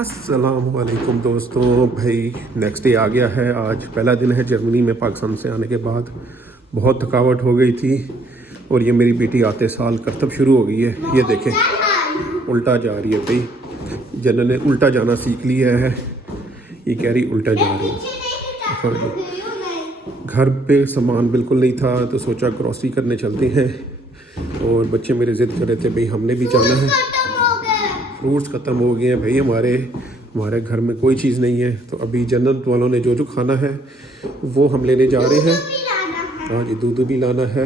अस्सलामुअलैकुम दोस्तों। भाई नेक्स्ट डे आ गया है। आज पहला दिन है जर्मनी में पाकिस्तान से आने के बाद। बहुत थकावट हो गई थी और ये मेरी बेटी आते साल करतब शुरू हो गई है। ये देखें उल्टा जा रही है भाई। जन्नत ने उल्टा जाना सीख लिया है। ये कह रही उल्टा जा रही है। हाँ जी। घर पे सामान बिल्कुल नहीं था तो सोचा ग्रॉसरी करने चलते हैं और बच्चे मेरे ज़िद कर रहे थे भाई हमने भी जाना है। फ्रूट्स ख़त्म हो गए हैं भाई। हमारे घर में कोई चीज़ नहीं है तो अभी जन्नत वालों ने जो जो खाना है वो हम लेने जा रहे हैं। हाँ जी, दूध भी लाना है।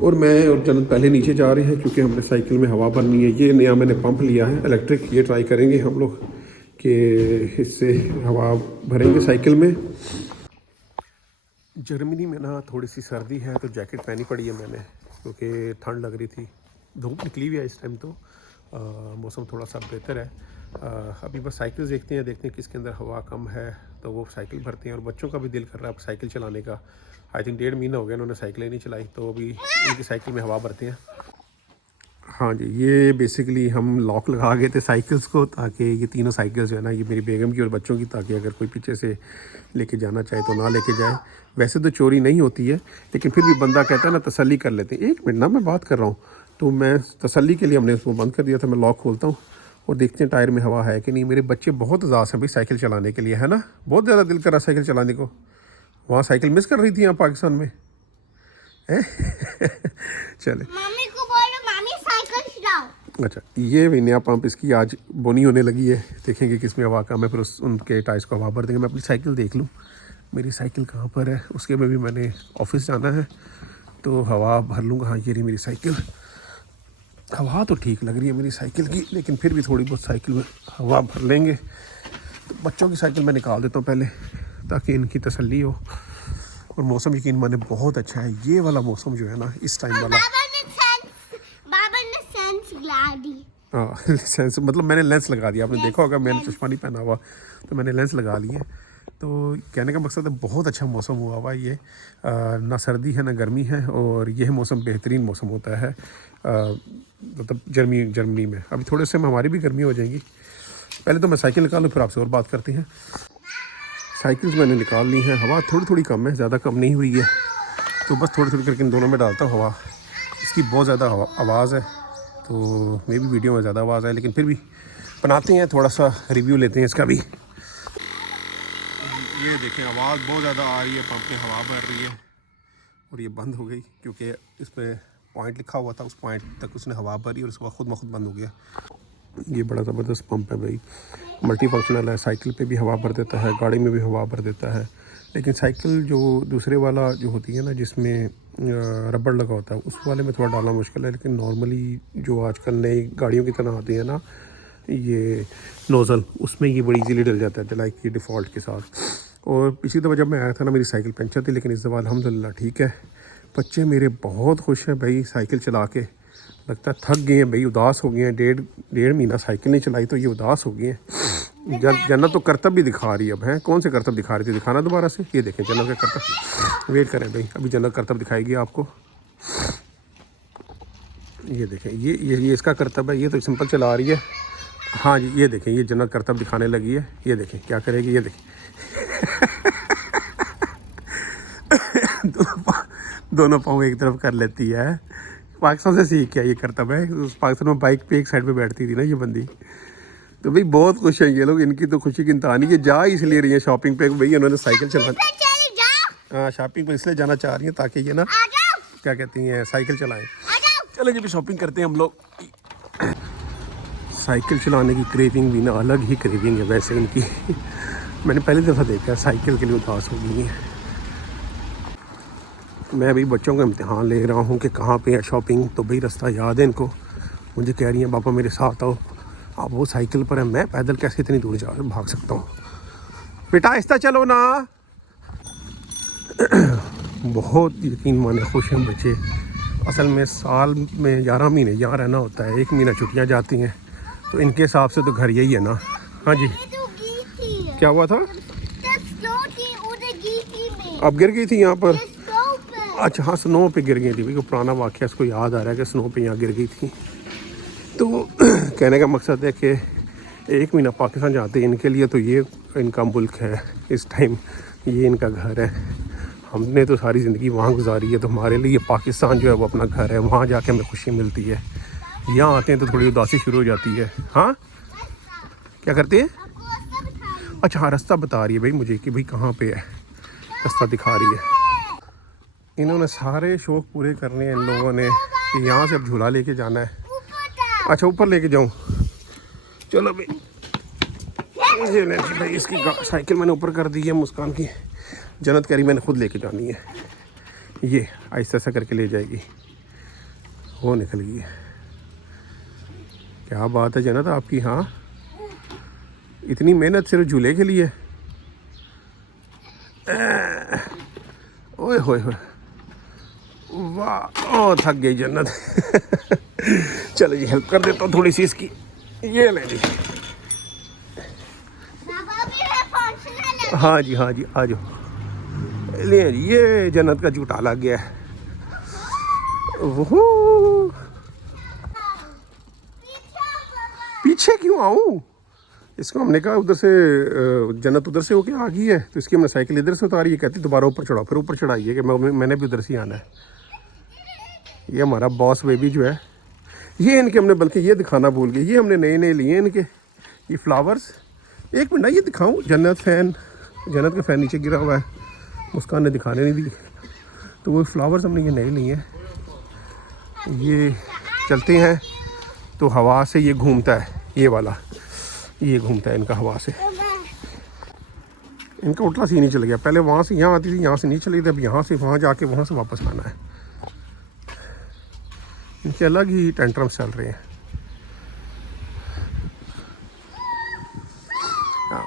और मैं और जन्नत पहले नीचे जा रहे हैं क्योंकि हमने साइकिल में हवा भरनी है। ये नया मैंने पंप लिया है इलेक्ट्रिक। ये ट्राई करेंगे हम लोग कि इससे हवा भरेंगे साइकिल में। जर्मनी में ना थोड़ी सी सर्दी है तो जैकेट पहनी पड़ी है मैंने क्योंकि ठंड लग रही थी। धूप निकली हुई है इस टाइम तो मौसम थोड़ा सा बेहतर है। अभी बस साइकिल देखते हैं किसके अंदर हवा कम है तो वो साइकिल भरते हैं। और बच्चों का भी दिल कर रहा है अब साइकिल चलाने का। आई थिंक 1.5 महीना हो गया उन्होंने साइकिल नहीं चलाई तो अभी उनकी साइकिल में हवा भरते हैं। हाँ जी, ये बेसिकली हम लॉक लगा गए थे साइकिल्स को ताकि ये तीनों साइकिल्स जो है ना, ये मेरी बेगम की और बच्चों की, ताकि अगर कोई पीछे से लेके जाना चाहे तो ना लेके जाए। वैसे तो चोरी नहीं होती है लेकिन फिर भी बंदा कहता है ना तसल्ली कर लेते हैं। 1 मिनट ना, मैं बात कर रहा हूँ। तो मैं तसल्ली के लिए हमने उसको बंद कर दिया था। मैं लॉक खोलता हूँ और देखते हैं टायर में हवा है कि नहीं। मेरे बच्चे बहुत उदास हैं भाई साइकिल चलाने के लिए, है ना। बहुत ज़्यादा दिल कर रहा साइकिल चलाने को। वहाँ साइकिल मिस कर रही थी यहाँ पाकिस्तान में। चले मम्मी को बोलो मम्मी साइकिल चलाओ। अच्छा, ये भी नया पंप इसकी आज बोनी होने लगी है। देखेंगे किसमें हवा कम है फिर उनके टायर्स को हवा भर देंगे। मैं अपनी साइकिल देख लूँ मेरी साइकिल कहाँ पर है। उसके में भी मैंने ऑफिस जाना है तो हवा भर लूँगा। हाँ, ये रही मेरी साइकिल। हवा तो ठीक लग रही है मेरी साइकिल की लेकिन फिर भी थोड़ी बहुत साइकिल में हवा भर लेंगे। तो बच्चों की साइकिल मैं निकाल देता हूँ पहले ताकि इनकी तसल्ली हो। और मौसम यकीन माने बहुत अच्छा है। ये वाला मौसम जो है ना इस टाइम वाला। बाबा ने सेंस ला दी। हाँ सेंस मतलब मैंने लेंस लगा दिया। आपने देखा होगा मैंने चश्मा नहीं पहना हुआ तो मैंने लेंस लगा लिए। तो कहने का मकसद है बहुत अच्छा मौसम हुआ हुआ ये। ना सर्दी है ना गर्मी है और यह मौसम बेहतरीन मौसम होता है मतलब जर्मनी में। अभी थोड़े से में हमारी भी गर्मी हो जाएगी। पहले तो मैं साइकिल निकालूँ फिर आपसे और बात करते हैं। साइकिल्स मैंने निकाल ली हैं। हवा थोड़ी थोड़ी कम है, ज़्यादा कम नहीं हुई है तो बस थोड़ी थोड़ी करके इन दोनों में डालता हूँ हवा। इसकी बहुत ज़्यादा आवाज़ है तो मे भी वीडियो में ज़्यादा आवाज़ है लेकिन फिर भी बनाते हैं, थोड़ा सा रिव्यू लेते हैं इसका भी। ये देखें आवाज़ बहुत ज़्यादा आ रही है, पंप में हवा भर रही है और ये बंद हो गई क्योंकि इसमें पॉइंट लिखा हुआ था। उस पॉइंट तक उसने हवा भरी और उसके बाद खुद ब खुद बंद हो गया। ये बड़ा ज़बरदस्त पंप है भाई, मल्टी फंक्शनल है। साइकिल पे भी हवा भर देता है, गाड़ी में भी हवा भर देता है। लेकिन साइकिल जो दूसरे वाला जो होती है ना जिसमें रबड़ लगा होता है उस वाले में थोड़ा डालना मुश्किल है। लेकिन नॉर्मली जो आजकल नई गाड़ियों की तरह आती है ना ये नोज़ल, उसमें ये बड़ी इजीली डल जाता है लाइक ये डिफ़ॉल्ट के साथ। और पिछली दफ़ा जब मैं आया था ना मेरी साइकिल पंचर थी लेकिन इस दफ़ा अल्हम्दुलिल्लाह ठीक है। बच्चे मेरे बहुत खुश हैं भाई साइकिल चला के। लगता है थक गए हैं भाई, उदास हो गए हैं। डेढ़ महीना साइकिल नहीं चलाई तो ये उदास हो गए हैं। जन्नत तो करतब भी दिखा रही है। अब हैं कौन से करतब दिखा रही थी, दिखाना दोबारा से। ये देखें जन्नत का करतब, वेट करें भाई अभी जन्नत करतब दिखाएगी आपको। ये देखें ये इसका करतब है। ये तो सिंपल चला रही है। हाँ जी, ये देखें ये जन्नत करतब दिखाने लगी है। ये देखें क्या करेगी, ये देखें दोनों पाँव एक तरफ कर लेती है। पाकिस्तान से सीख के ये करतब है। उस पाकिस्तान में बाइक पे एक साइड पे बैठती थी ना ये बंदी। तो भाई बहुत खुश हैं ये लोग। इनकी तो खुशी की इंतहा नहीं। ये जा इसलिए रही है शॉपिंग पे भाई उन्होंने साइकिल चला। हाँ, शॉपिंग पे इसलिए जाना चाह रही है ताकि ये ना क्या कहती हैं साइकिल चलाएं। चलो जी भी शॉपिंग करते हैं हम लोग। साइकिल चलाने की क्रेविंग भी ना अलग ही क्रेविंग है वैसे इनकी। मैंने पहली दफ़ा देखा साइकिल के लिए उदास हो गई है। मैं अभी बच्चों का इम्तिहान ले रहा हूँ कि कहाँ पे है शॉपिंग। तो भाई रास्ता याद है इनको। मुझे कह रही हैं पापा मेरे साथ आओ। अब वो साइकिल पर है, मैं पैदल कैसे इतनी दूर भाग सकता हूँ। बेटा आहिस्ता चलो ना। बहुत यकीन माने खुश हैं बच्चे। असल में साल में 11 महीने यहाँ रहना होता है, 1 महीना छुट्टियाँ जाती हैं तो इनके हिसाब से तो घर यही है ना। हाँ जी, क्या हुआ था? अब गिर गई थी यहाँ पर? अच्छा हाँ, स्नो पे गिर गई थी। भाई पुराना वाक़या इसको याद आ रहा है कि स्नो पे यहाँ गिर गई थी। तो कहने का मकसद है कि 1 महीना पाकिस्तान जाते हैं इनके लिए, तो ये इनका मुल्क है इस टाइम, ये इनका घर है। हमने तो सारी ज़िंदगी वहाँ गुजारी है, तो हमारे लिए पाकिस्तान जो है वो अपना घर है, वहाँ जाके हमें खुशी मिलती है। यहाँ आते हैं तो थोड़ी उदासी शुरू हो जाती है। हाँ क्या करते हैं? अच्छा हाँ, रास्ता बता रही है भाई मुझे कि भाई कहाँ पे है, रास्ता दिखा रही है। इन्होंने सारे शौक़ पूरे करने हैं इन लोगों ने। यहाँ से अब झूला लेके जाना है। अच्छा ऊपर लेके जाऊँ, चलो भाई। ये ले भाई, इसकी साइकिल मैंने ऊपर कर दी है। मुस्कान की जन्नत कह रही मैंने खुद लेके जानी है। ये आहिस्ता सा करके ले जाएगी, वो निकल गई है। क्या बात है जन्नत आपकी। हाँ इतनी मेहनत सिर्फ झूले के लिए। ओए होए होए, वाह, ओ थक गई जन्नत। चलो जी हेल्प कर देता हूँ थोड़ी सी इसकी। ये ले जी। हाँ जी हाँ जी, आ जाओ। ले जी, ये जन्नत का झूठा लग गया है। वो पीछे क्यों आऊँ? इसको हमने कहा उधर से, जन्नत उधर से होके आ गई है, तो इसकी हमने साइकिल इधर से उतारी है। कहती दोबारा ऊपर चढ़ाओ, फिर ऊपर चढ़ाइए कि मैंने भी उधर से आना है। ये हमारा बॉस बेबी जो है, ये इनके हमने बल्कि ये दिखाना भूल गए, ये हमने नए नए लिए इनके ये फ्लावर्स। एक मिनट ये दिखाऊं, जन्नत का फ़ैन नीचे गिरा हुआ है, मुस्कान ने दिखाने नहीं दी, तो वो फ्लावर्स हमने ये नए लिए हैं। ये चलते हैं तो हवा से ये घूमता है, ये वाला ये घूमता है इनका हवा से। इनका उल्टा सीन ही चल गया, पहले वहाँ से यहाँ आती थी, यहाँ से नहीं चली थी, अब यहाँ से वहाँ जाके वहाँ से वापस आना है। इनके अलग ही टेंट्रम्स चल रहे हैं।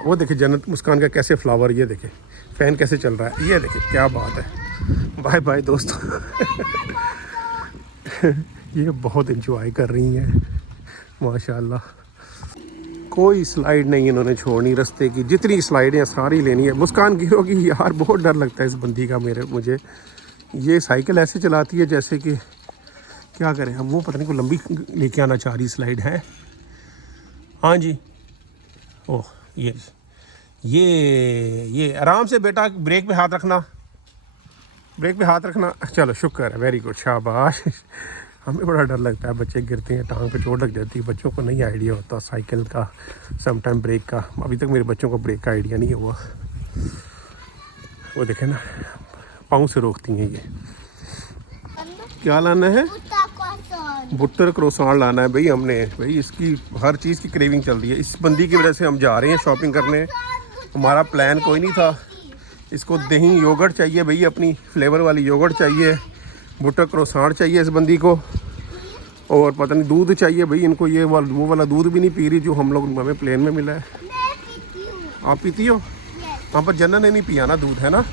वो देखे जन्नत मुस्कान का कैसे फ्लावर, ये देखे फ़ैन कैसे चल रहा है, ये देखे क्या बात है। बाय बाय दोस्तों। ये बहुत एंजॉय कर रही हैं माशाल्लाह। कोई स्लाइड नहीं इन्होंने छोड़नी रास्ते की, जितनी स्लाइडें सारी लेनी है। मुस्कान गिरोगी यार, बहुत डर लगता है इस बंदी का मुझे। ये साइकिल ऐसे चलाती है जैसे कि क्या करें हम, वो पता नहीं कोई लंबी लेके आना चाह रही स्लाइड है। हाँ जी, ओह ये आराम से बेटा, ब्रेक पे हाथ रखना, ब्रेक पे हाथ रखना। चलो शुक्र है, वेरी गुड, शाबाश। हमें बड़ा डर लगता है, बच्चे गिरते हैं, टांग पे चोट लग जाती है। बच्चों को नहीं आइडिया होता साइकिल का, सम टाइम ब्रेक का। अभी तक मेरे बच्चों को ब्रेक का आइडिया नहीं हुआ। वो देखे ना, पाँव से रोकती हैं ये। क्या लाना है? बुटर क्रोसान लाना है भाई हमने। भाई इसकी हर चीज़ की क्रेविंग चल रही है। इस बंदी की वजह से हम जा रहे हैं शॉपिंग करने। हमारा प्लान कोई नहीं था। इसको दही योगर्ट चाहिए भाई, अपनी फ्लेवर वाली योगर्ट चाहिए, बुटर क्रोसान चाहिए इस बंदी को, और पता नहीं दूध चाहिए भाई इनको। ये वो वाला दूध भी नहीं पी रही जो हमें प्लेन में मिला है। आप पीती हो? वहाँ पर जन्नत ने नहीं पिया ना दूध, है ना?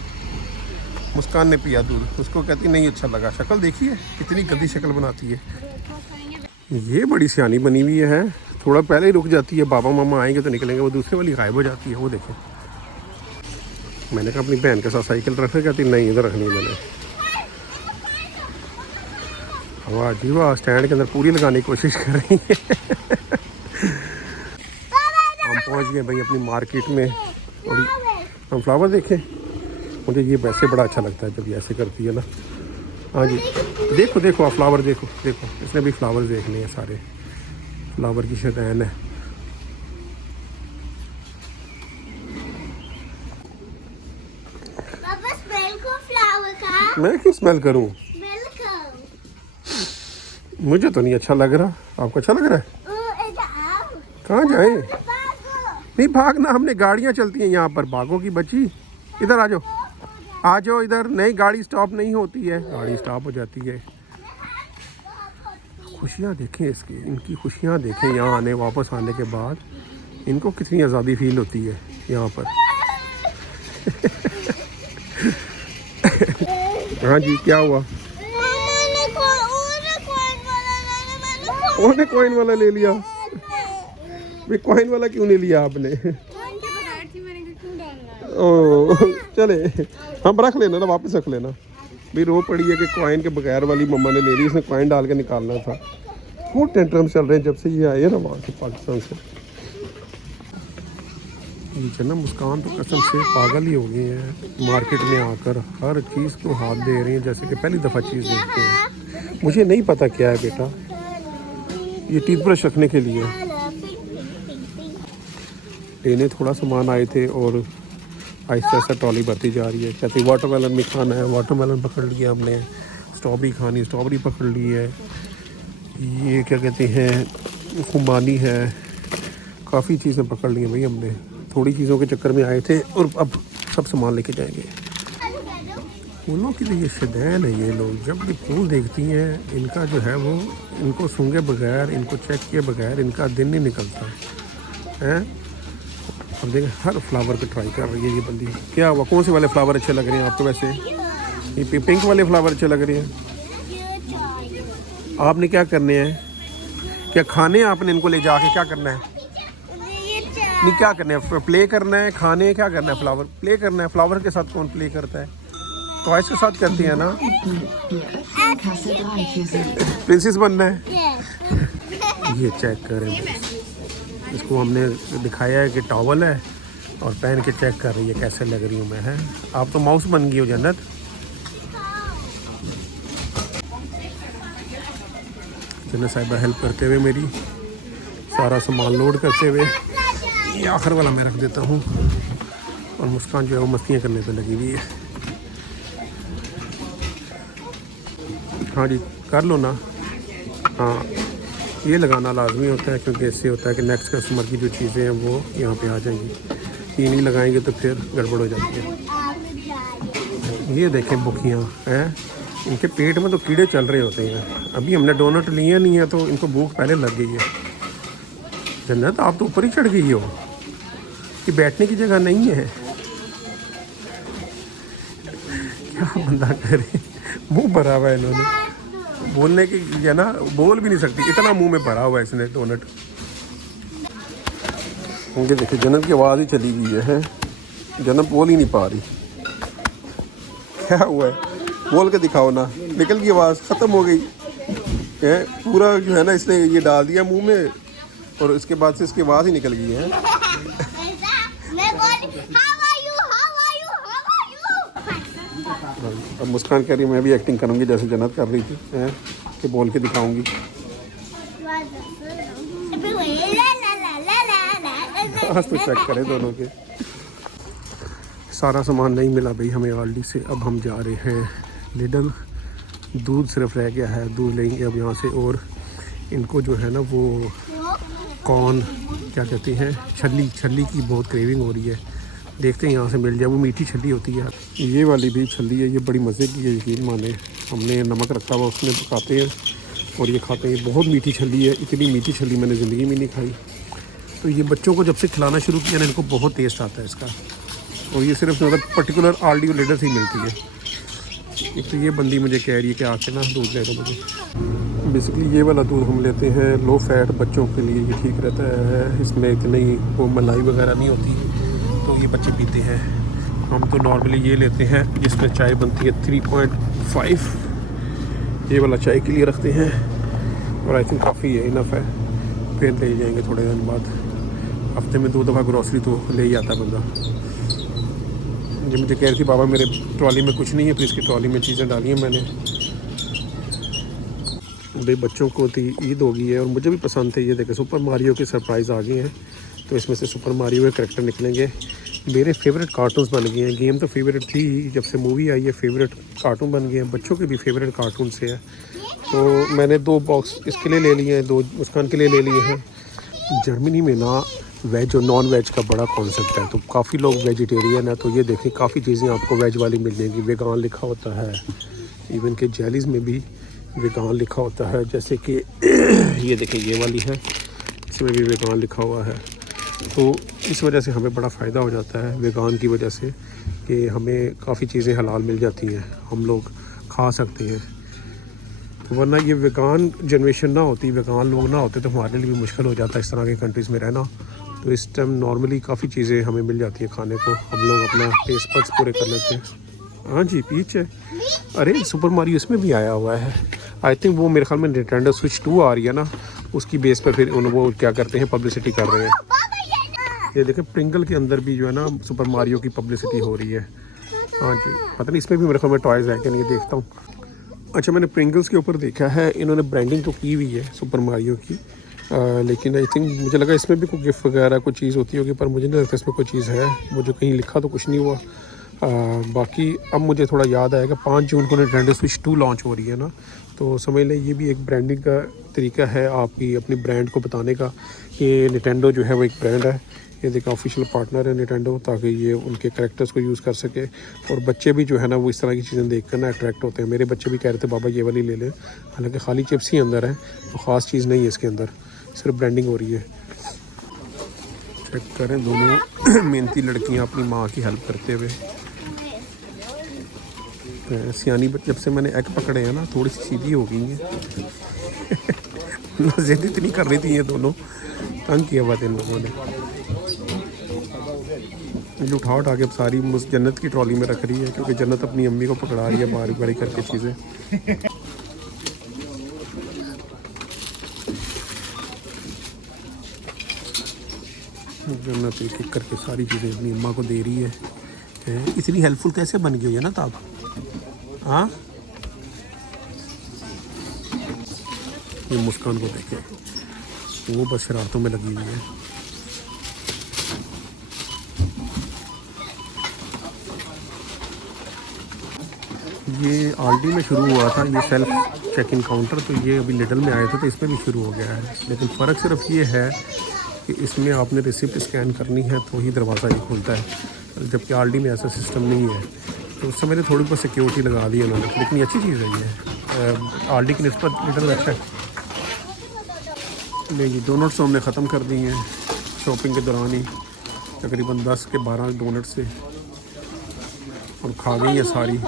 मुस्कान ने पिया दूध, उसको कहती नहीं अच्छा लगा। शक्ल देखिए कितनी गंदी शक्ल बनाती है। ये बड़ी सियानी बनी हुई है, थोड़ा पहले ही रुक जाती है। बाबा मामा आएंगे तो निकलेंगे, वो दूसरे वाली गायब हो जाती है। वो देखें, मैंने कहा अपनी बहन के साथ साइकिल रख, कहती नहीं इधर रखनी मैंने। वाह जी वाह, स्टैंड के अंदर पूरी लगाने की कोशिश कर रही है। हम पहुंच गए भाई अपनी मार्केट में, और हम फ्लावर देखें। मुझे ये वैसे बड़ा अच्छा लगता है जब ये ऐसे करती है ना। हाँ जी, देखो देखो आप फ्लावर देखो, देखो इसने भी फ्लावर देखने हैं, सारे फ्लावर की शदैन है। मैं क्यों स्मेल करूं? मुझे तो नहीं अच्छा लग रहा। आपको अच्छा लग रहा है? कहाँ जाएं? नहीं भागना, हमने गाड़ियाँ चलती हैं यहाँ पर। भागो की बच्ची, इधर आ जाओ, आ जाओ इधर। नहीं गाड़ी स्टॉप नहीं होती है, गाड़ी स्टॉप हो जाती है। खुशियाँ देखें इसकी, इनकी खुशियाँ देखें यहाँ आने वापस आने के बाद। इनको कितनी आज़ादी फील होती है यहाँ पर। हाँ जी, क्या हुआ? उन्होंने कॉइन वाला ले लिया। भाई कॉइन वाला क्यों नहीं लिया आपने? ओ चले, हम रख लेना ना, वापस रख लेना। भाई रो पड़ी है कि कॉइन के बगैर वाली मम्मा ने ले ली, इसने कॉइन डाल के निकालना था। बहुत टेंट्रम चल रहे हैं जब से ये आए हैं ना वहाँ से, पाकिस्तान से। ये जन्नत मुस्कान तो कसम से पागल ही हो गए हैं, मार्केट में आकर हर चीज़ को हाथ दे रही हैं जैसे कि पहली दफ़ा चीज़ देखते हैं। मुझे नहीं पता क्या है बेटा, ये टूथब्रश रखने के लिए लेने थोड़ा सामान आए थे और आहिस्ता आहिस्ता ट्रॉली बढ़ती जा रही है। कहते वाटरमेलन भी खाना है, वाटरमेलन पकड़ लिया हमने, स्ट्रॉबेरी खानी स्ट्रॉबेरी पकड़ ली है, ये क्या कहते हैं खुमानी है, काफ़ी चीज़ें पकड़ ली हैं भाई हमने। थोड़ी चीज़ों के चक्कर में आए थे और अब सब सामान लेके जाएंगे। फूलों की तो ये शदैन है, ये लोग जब भी फूल देखती हैं इनका जो है वो, इनको सूंघे बगैर, इनको चेक किए बगैर इनका दिन नहीं निकलता है। अब देखें हर फ्लावर पे ट्राई कर रही है ये बंदी। क्या हुआ, कौन से वाले फ्लावर अच्छे लग रहे हैं आपको? वैसे ये पिंक वाले फ्लावर अच्छे लग रहे हैं। आपने क्या करने हैं, क्या खाने हैं आपने इनको ले जाके, क्या करना है? नहीं क्या करना है, प्ले करना है, खाने क्या करना है? फ्लावर प्ले करना है। फ्लावर के साथ कौन प्ले करता है? टॉयज के साथ करती है ना। प्रिंसेस बनना है। ये चेक करें, इसको हमने दिखाया है कि टॉवल है और पहन के चेक कर रही है कैसे लग रही हूँ मैं, है। आप तो माउस बन गई हो जन्नत। जन्नत साहिबा हेल्प करते हुए मेरी, सारा सामान लोड करते हुए। ये आखिर वाला मैं रख देता हूँ और मुस्कान जो है वो मस्तियाँ करने पे लगी हुई है। हाँ जी कर लो ना। हाँ ये लगाना लाजमी होता है क्योंकि इससे होता है कि नेक्स्ट कस्टमर की जो चीज़ें हैं वो यहाँ पे आ जाएंगी। ये नहीं लगाएंगे तो फिर गड़बड़ हो जाती है। ये देखें बुखियाँ हैं, इनके पेट में तो कीड़े चल रहे होते हैं। अभी हमने डोनट लिए नहीं है तो इनको भूख पहले लग गई है। जन्नत आप तो ऊपर ही चढ़ गई हो कि बैठने की जगह नहीं है। क्या बंदा करे, मुंह भरा हुआ है इन्होंने, बोलने की है ना, बोल भी नहीं सकती इतना मुंह में भरा हुआ है इसने डोनट। उनके देखिए जन्नत की आवाज़ ही चली गई है, जन्नत बोल ही नहीं पा रही। क्या हुआ है, बोल के दिखाओ ना। निकल गई आवाज़, ख़त्म हो गई है पूरा जो है ना, इसने ये डाल दिया मुंह में और इसके बाद से इसकी आवाज़ ही निकल गई है। अब मुस्कान कह रही मैं भी एक्टिंग करूँगी जैसे जन्नत कर रही थी, हैं कि बोल के दिखाऊंगी। आज तो चेक करें दोनों के। सारा सामान नहीं मिला भाई हमें आल्डी से। अब हम जा रहे हैं लिडल। दूध सिर्फ रह गया है, दूध लेंगे अब यहाँ से। और इनको जो है ना वो कौन क्या कहते हैं, छल्ली की बहुत क्रेविंग हो रही है। देखते हैं यहाँ से मिल जाए, वो मीठी छल्ली होती है। ये वाली भी छल्ली है, ये बड़ी मज़े की है, यकीन माने। हमने नमक रखा हुआ उसमें पकाते हैं और ये खाते हैं। बहुत मीठी छल्ली है, इतनी मीठी छल्ली मैंने ज़िंदगी में नहीं खाई। तो ये बच्चों को जब से खिलाना शुरू किया ना, इनको बहुत टेस्ट आता है इसका। और ये सिर्फ मतलब पर्टिकुलर आल्डी और लिडल से ही मिलती है। एक तो ये बंदी मुझे कह रही है कि आके ना दूध ले दो मुझे। बेसिकली ये वाला दूध हम लेते हैं लो फैट, बच्चों के लिए ये ठीक रहता है। इसमें इतनी वो मलाई वगैरह नहीं होती, तो ये बच्चे पीते हैं। हम तो नॉर्मली ये लेते हैं जिसमें चाय बनती है 3.5। ये वाला चाय के लिए रखते हैं और आई थिंक काफ़ी है, इनफ है। फिर ले जाएंगे थोड़े दिन बाद। हफ्ते में 2 दफ़ा ग्रॉसरी तो ले ही आता बंदा। ये मुझे कह रही थी बाबा मेरे ट्रॉली में कुछ नहीं है, फिर इसकी ट्रॉली में चीज़ें डाली हैं मैंने। भाई बच्चों को तो ईद हो गई है और मुझे भी पसंद थे। ये देखें सुपर मारियो के सरप्राइज़ आ गए हैं, तो इसमें से सुपर मारियो के करैक्टर निकलेंगे। मेरे फेवरेट कार्टून्स बन गए हैं। गेम तो फेवरेट थी, जब से मूवी आई है फेवरेट कार्टून बन गए हैं। बच्चों के भी फेवरेट कार्टून से है। तो मैंने 2 बॉक्स इसके लिए ले लिए हैं, 2 मुस्कान के लिए ले लिए हैं। जर्मनी में ना वेज और नॉन वेज का बड़ा कॉन्सेप्ट है, तो काफ़ी लोग वेजिटेरियन है। तो ये देखें काफ़ी चीज़ें आपको वेज वाली मिल जाएंगी। वेगान लिखा होता है, इवन के जेलीज़ में भी वेगान लिखा होता है। जैसे कि ये देखें ये वाली है, इसमें भी वेगान लिखा हुआ है। तो इस वजह से हमें बड़ा फ़ायदा हो जाता है वेगान की वजह से, कि हमें काफ़ी चीज़ें हलाल मिल जाती हैं, हम लोग खा सकते हैं। वरना ये वेगान जनरेशन ना होती, वेगान लोग ना होते तो हमारे लिए भी मुश्किल हो जाता है इस तरह के कंट्रीज़ में रहना। तो इस टाइम नॉर्मली काफ़ी चीज़ें हमें मिल जाती है खाने को, हम लोग अपना टेस्ट बड्स पूरे कर लेते हैं। हाँ जी पीच है। अरे सुपर मारियो इसमें भी आया हुआ है। आई थिंक वो मेरे ख्याल में निंटेंडो स्विच 2 आ रही है ना, उसकी बेस पर फिर उन वो क्या करते हैं पब्लिसिटी कर रहे हैं। ये देखें प्रिंगल के अंदर भी जो है ना सुपर मारियो की पब्लिसिटी हो रही है। हाँ जी, पता नहीं इसमें भी मेरे ख्याल में टॉयज़ है कि नहीं, देखता हूँ। अच्छा, मैंने प्रिंगल्स के ऊपर देखा है इन्होंने ब्रांडिंग तो की हुई है सुपर मारियो की, लेकिन आई थिंक मुझे लगा इसमें भी कोई गिफ्ट वगैरह कोई चीज़ होती होगी, पर मुझे नहीं लगता इसमें कोई चीज़ है। मुझे कहीं लिखा तो कुछ नहीं हुआ। बाकी अब मुझे थोड़ा याद आया कि 5 जून को निटेंडो स्विच 2 लॉन्च हो रही है ना, तो समझ लें ये भी एक ब्रांडिंग का तरीका है आपकी अपनी ब्रांड को बताने का कि निटेंडो जो है वो एक ब्रांड है। ये देखा ऑफिशियल पार्टनर है निटेंडो, ताकि ये उनके कैरेक्टर्स को यूज़ कर सके। और बच्चे भी जो है ना वो इस तरह की चीज़ें देख कर ना अट्रैक्ट होते हैं। मेरे बच्चे भी कह रहे थे बाबा ये वाली ले लें, हालांकि खाली चिप्स ही अंदर है, तो ख़ास चीज़ नहीं है इसके अंदर, सिर्फ ब्रांडिंग हो रही है। चेक करें दोनों मेहनती लड़कियां अपनी माँ की हेल्प करते हुए। सियानी जब से मैंने एग पकड़े हैं ना थोड़ी सी सीधी हो गई हैं। जिद इतनी कर रही थी ये दोनों, तंग किया हुआ था इन लोगों ने। जो उठा के अब सारी जन्नत की ट्रॉली में रख रही है, क्योंकि जन्नत अपनी अम्मी को पकड़ा रही है बारी बारी करके चीज़ें। जन्नत एक एक करके सारी चीज़ें अपनी अम्मा को दे रही है। इतनी हेल्पफुल कैसे बन गई है ना ताब? हाँ, ये मुस्कान को देखे, वो बस शरारतों में लगी हुई है। ये आल्डी में शुरू हुआ था ये सेल्फ चेक इन काउंटर, तो ये अभी लिडल में आए थे तो इसमें भी शुरू हो गया है। लेकिन फ़र्क सिर्फ ये है कि इसमें आपने रिसिप्ट स्कैन करनी है तो ही दरवाज़ा ये खुलता है, जबकि आल्डी में ऐसा सिस्टम नहीं है। तो उस समय थोड़ी बहुत सिक्योरिटी लगा दी उन्होंने, लेकिन ये अच्छी चीज़ है ये आल्डी की निस्बत लिडल अच्छा है। नहीं जी, डोनट्स हमने ख़त्म कर दी हैं शॉपिंग के दौरान ही, तकरीबन 10 के 12 डोनट से, और खा गई है सारी।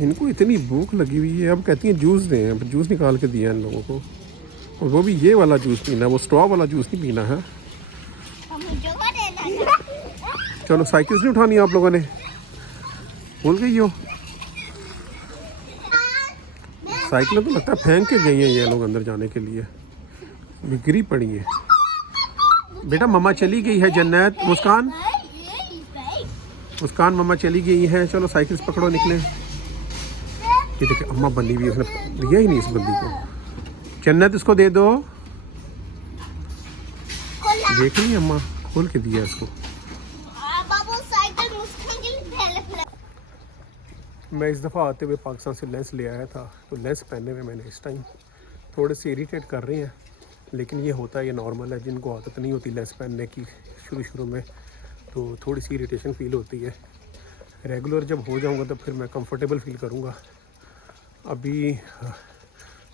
इनको इतनी भूख लगी हुई है, अब कहती हैं जूस दें। अब जूस निकाल के दिया इन लोगों को, और वो भी ये वाला जूस पीना, वो स्ट्रॉ वाला जूस नहीं पीना है। चलो, साइकिल्स नहीं उठानी आप लोगों ने, भूल गई हो? साइकिलें तो लगता है फेंक के गई हैं ये लोग अंदर जाने के लिए, गिरी पड़ी है। बेटा मम्मा चली गई है जन्नत। मुस्कान, मुस्कान मम्मा चली गई है, चलो साइकिल्स पकड़ो निकले। ये देखिए अम्मा बंदी हुई, उसने दिया ही नहीं इस बंदी को। जन्नत इसको दे दो, देख रही है अम्मा, खोल के दिया इसको। मैं इस दफ़ा आते हुए पाकिस्तान से लेंस ले आया था, तो लेंस पहनने में मैंने इस टाइम थोड़े से इरीटेट कर रहे हैं, लेकिन ये होता है, ये नॉर्मल है। जिनको आदत नहीं होती लेंस पहनने की शुरू में, तो थोड़ी सी इरिटेशन फील होती है। रेगुलर जब हो जाऊंगा तो फिर मैं कंफर्टेबल फील करूंगा। अभी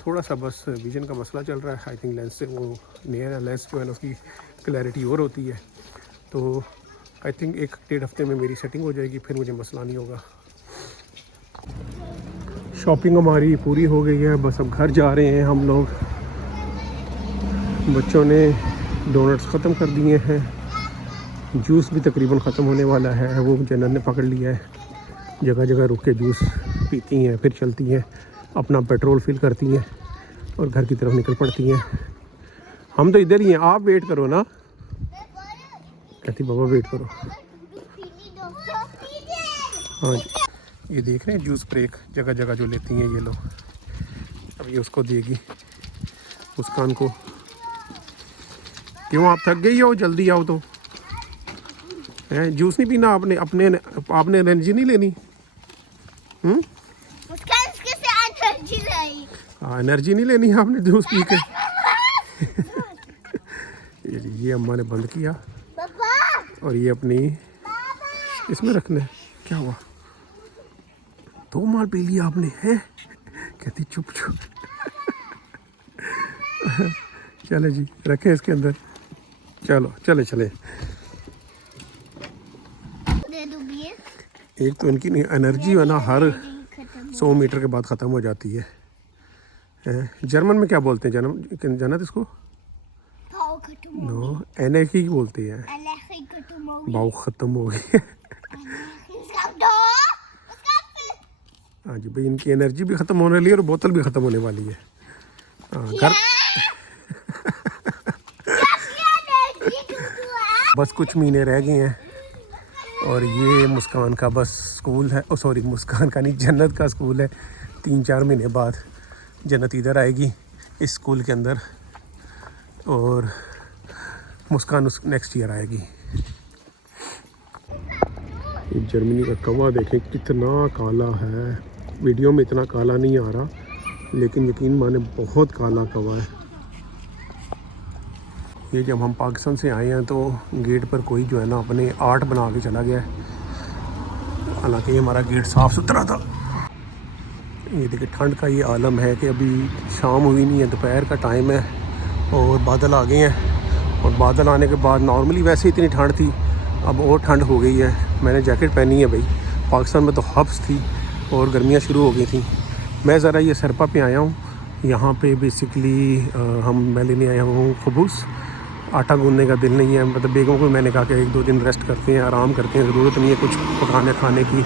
थोड़ा सा बस विजन का मसला चल रहा है। आई थिंक लेंस से वो नया लेंस जो है ना उसकी क्लैरिटी और होती है, तो आई थिंक 1-1.5 हफ्ते में मेरी सेटिंग हो जाएगी, फिर मुझे मसला नहीं होगा। शॉपिंग हमारी पूरी हो गई है, बस अब घर जा रहे हैं हम लोग। बच्चों ने डोनट्स ख़त्म कर दिए हैं, जूस भी तकरीबन ख़त्म होने वाला है, वो जन्नत ने पकड़ लिया है। जगह जगह रुक के जूस पीती हैं, फिर चलती हैं, अपना पेट्रोल फिल करती हैं और घर की तरफ निकल पड़ती हैं। हम तो इधर ही हैं, आप वेट करो ना। कहती बाबा वेट करो। हाँ जी, ये देख रहे हैं जूस ब्रेक जगह जगह जो लेती हैं ये लोग। अब ये उसको देगी मुस्कान को। क्यों आप थक गई हो? जल्दी आओ तो। है जूस नहीं पीना आपने? आपने एनर्जी नहीं लेनी? हाँ, एनर्जी नहीं लेनी आपने जूस पी के। ये अम्मा ने बंद किया और ये अपनी इसमें रखना है। क्या हुआ? 2 माल पी लिया आपने? है कहती चुप चुप। चले जी, रखें इसके अंदर। चलो चले चले। एक तो इनकी एनर्जी है ना हर 100 मीटर के बाद ख़त्म हो जाती है। जर्मन में क्या बोलते हैं जन्नत इसको? नो, एनर्जी बोलते हैं। बाउ ख़त्म हो गई। हाँ जी भाई, इनकी एनर्जी भी ख़त्म होने वाली है और बोतल भी ख़त्म होने वाली है। हाँ, घर बस कुछ महीने रह गए हैं और ये मुस्कान का बस स्कूल है। ओ सॉरी, मुस्कान का नहीं, जन्नत का स्कूल है। 3-4 महीने बाद जन्नत इधर आएगी इस स्कूल के अंदर और मुस्कान उस नेक्स्ट ईयर आएगी। ये जर्मनी का कौवा देखें कितना काला है। वीडियो में इतना काला नहीं आ रहा लेकिन यकीन माने बहुत काला कौवा है। ये जब हम पाकिस्तान से आए हैं तो गेट पर कोई जो है ना अपने आर्ट बना के चला गया है। हालांकि हमारा गेट साफ़ सुथरा था। ये देखिए ठंड का ये आलम है कि अभी शाम हुई नहीं है, दोपहर का टाइम है और बादल आ गए हैं। और बादल आने के बाद नॉर्मली वैसे इतनी ठंड थी, अब और ठंड हो गई है। मैंने जैकेट पहनी है भाई। पाकिस्तान में तो हब्स थी और गर्मियाँ शुरू हो गई थी। मैं ज़रा ये सरपा पे आया हूँ। यहाँ पे बेसिकली मैं लेने आया हूँ खबूस। आटा गूंदने का दिल नहीं है, मतलब बेगम को मैंने कहा कि 1-2 दिन रेस्ट करते हैं, आराम करते हैं, ज़रूरत नहीं है कुछ पकाने खाने की।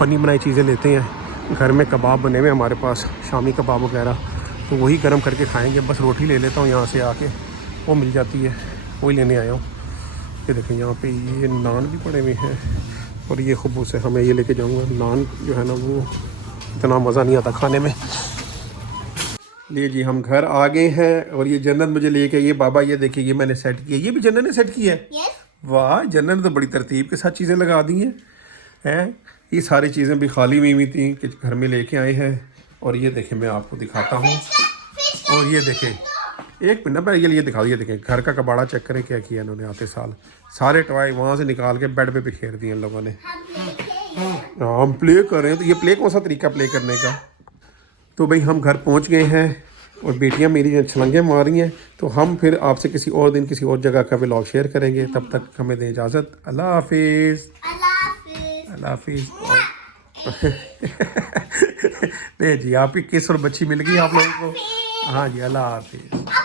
बनी बनाई चीज़ें लेते हैं। घर में कबाब बने हुए हमारे पास, शामी कबाब वगैरह, तो वही गर्म करके खाएंगे। बस रोटी ले लेता हूँ यहाँ से आके, वो मिल जाती है, वही लेने आया हूँ। ये देखें यहाँ पे ये नान भी पड़े हुए हैं और ये खबूस है। हमें ये लेके जाऊँगा। नान जो है ना वो इतना मज़ा नहीं आता खाने में। लिए जी हम घर आ गए हैं और ये जन्नत मुझे लेके, ये बाबा ये देखिए ये मैंने सेट किया। ये भी जन्नत ने सेट किया है। Yes. वाह, जन्नत ने तो बड़ी तरतीब के साथ चीज़ें लगा दी हैं। ये सारी चीज़ें भी खाली हुई थी कि घर में लेके आए हैं। और ये देखें मैं आपको दिखाता हूँ। और ये देखें एक मिनट मैं ये दिखा, ये देखें घर का कबाड़ा चेक करें क्या किया इन्होंने आते साल। सारे टॉय वहाँ से निकाल के बेड पे बिखेर दिए इन लोगों ने। हम प्ले कर रहे हैं। तो ये प्ले कौन सा तरीका प्ले करने का। तो भाई हम घर पहुंच गए हैं और बेटियां मेरी छलंगे मार रही हैं। तो हम फिर आपसे किसी और दिन किसी और जगह का व्लॉग शेयर करेंगे। तब तक हमें दें इजाज़त। अल्लाह हाफिज़। अल्लाह हाफिज़। नहीं जी, आपकी किस और बच्ची मिल गई आप लोगों को। हाँ जी, अल्लाह हाफिज़।